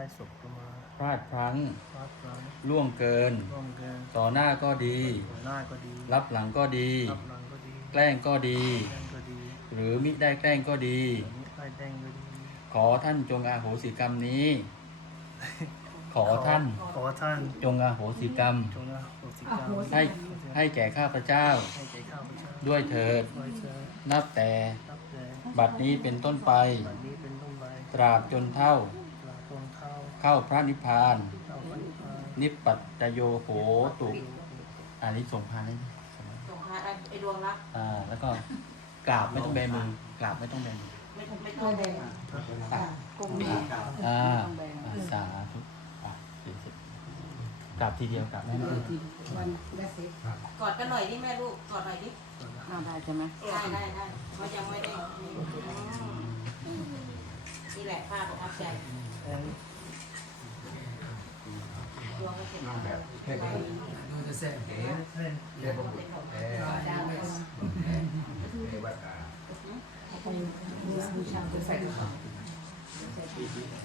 ได้สบประมาณ พลาดพลั้ง พลาดพลั้ง ล่วงเกิน ร่วมเกิน ต่อหน้าก็ดี หัวหน้าก็ดี รับหลังก็ดี รับหลังก็ดี แกล้งก็ดี แกล้งก็ดี หรือมิได้แกล้งก็ดี หรือไม่ได้แกล้งก็ดี ขอท่านจงอาโหสิกรรมนี้ ขอท่าน ขอท่าน จงอาโหสิกรรม จงอโหสิกรรม ให้แก่ข้าพเจ้า ให้แก่ข้าพเจ้า ด้วยเถิด ด้วยเถิด นับแต่ นับแต่ บัดนี้เป็นต้นไป บัดนี้เป็นต้นไป ตราบจนเท่า ตราบจนเท่า เข้าพระนิพพาน เข้าพระนิพพาน นิปปัตตโยโหตุอันนี้ส่งพานได้ไหม ส่งพาไอ้ดวงรัก แล้วก็กราบไม่ต้องแบมือ กราบไม่ต้องแบมือ ไม่ต้องแดง กลมนี้ สาธุกราบทีเดียวกราบไม่ต้อง วันได้สิ กอดกันหน่อยดิแม่ลูกกอดหน่อยดิ ได้ใช่ไหม ได้เขายังไม่ได้นี่แหละภาพประทับใจดวงก็เสร็จแล้ว บูชาจะใส่